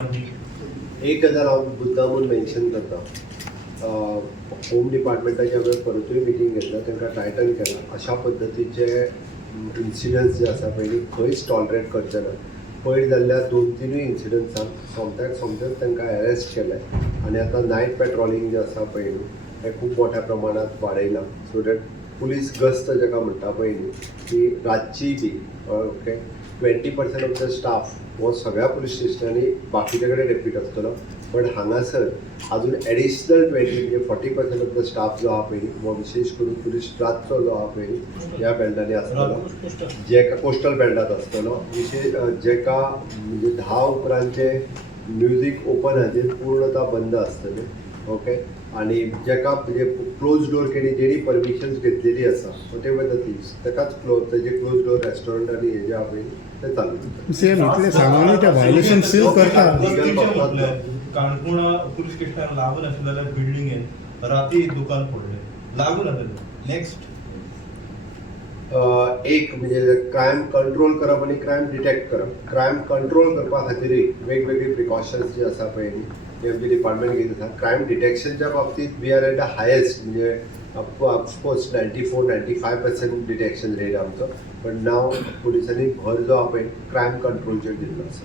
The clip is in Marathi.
एक गजाल हांव मुद्दामून मेन्शन करता. होम डिपार्टमेंटाच्या वेळेस परतूय मिटींग घेतल्या, तांकां टायटन केला अशा पद्दतीचे इन्सिडंट्स जे आसा पळय खंयच टॉलरेट करचे ना. पयर जाल्ल्या 2-3 इन्सिडंट्सांक सोमतेच तांकां अरेस्ट केले आनी आतां नायट पेट्रोलिंग जे आसा पळय न्हू हें खूब मोठ्या प्रमाणांत वाडयलां. सो दॅट पुलीस गस्त जाका म्हणटा पळय न्ही ती रातची बी ओके 20% ऑफ द स्टाफ हो सगळ्या पुलीस स्टेशनांनी बाकीचे कडेन डेप्यूट आसतलो, पण हांगासर अजून एडिशनल 20 म्हणजे 40% ऑफ द स्टाफ जो आहा पळय हो विशेष करून पुलीस रातचो जो आहा पळय ह्या बेल्टांनी आसतलो, जेका कोस्टल बेल्टात आसतलो. विशेष जेका म्हणजे 10 उपरांतचे म्युजीक ओपन हाचेर पूर्णता बंद आसतले ओके. आणि जेका म्हणजे क्लोज डोर जेणी परमिशन्स घेतलेली आसा ते पद्दतीन ताकाच तेजे क्लोज डोर रेस्टॉरंट आनी हे जे आहा पळय ते चालू सेम इतले सांगून ते व्हायोलेशन सील करता. काणकोण पुलीस स्टेशनाक लागून आशिल्ल्या बिल्डिंगेन राती दुकान फोडले लागून आसलेले. नेक्स्ट एक म्हणजे क्रायम कंट्रोल करप आनी क्रायम डिटेक्ट करप. क्रायम कंट्रोल करपा खातीरय वेगवेगळी प्रिकॉशन्स जी आसा पळय न्ही ते आमचे डिपार्टमेंट घेत आसा. क्रायम डिटेक्शनच्या बाबतींत we are at the highest म्हणजे ऑफकोर्स 94-95% डिटेक्शन रेट आमचो, पण नाव पुलिसांनी भर जो आहा पळय क्रायम कंट्रोलचेर दिल्लो आसा.